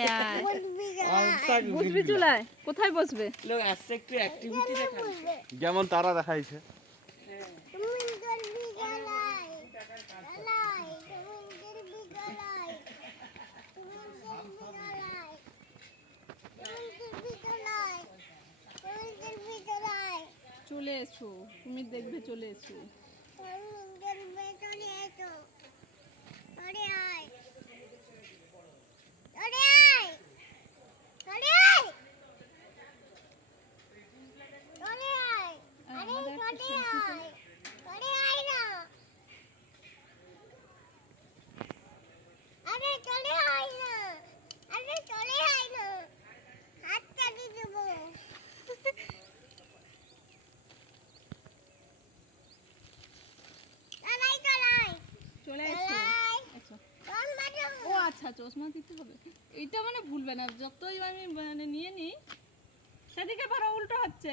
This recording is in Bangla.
আয় আয় বসবি চুলায়? কোথায় বসবে? লোক আসছে একটু অ্যাক্টিভিটি দেখা যেমন তারা দেখাইছে। চলে এসো, তুমি দেখবে, চলে এসো। চলে এসো, এসো। ও আচ্ছা, চশমা দিতে হবে। এইটা মানে ভুলবে না, যতই আমি মানে নিয়ে নিই সেদিকে পারো, উল্টো হচ্ছে।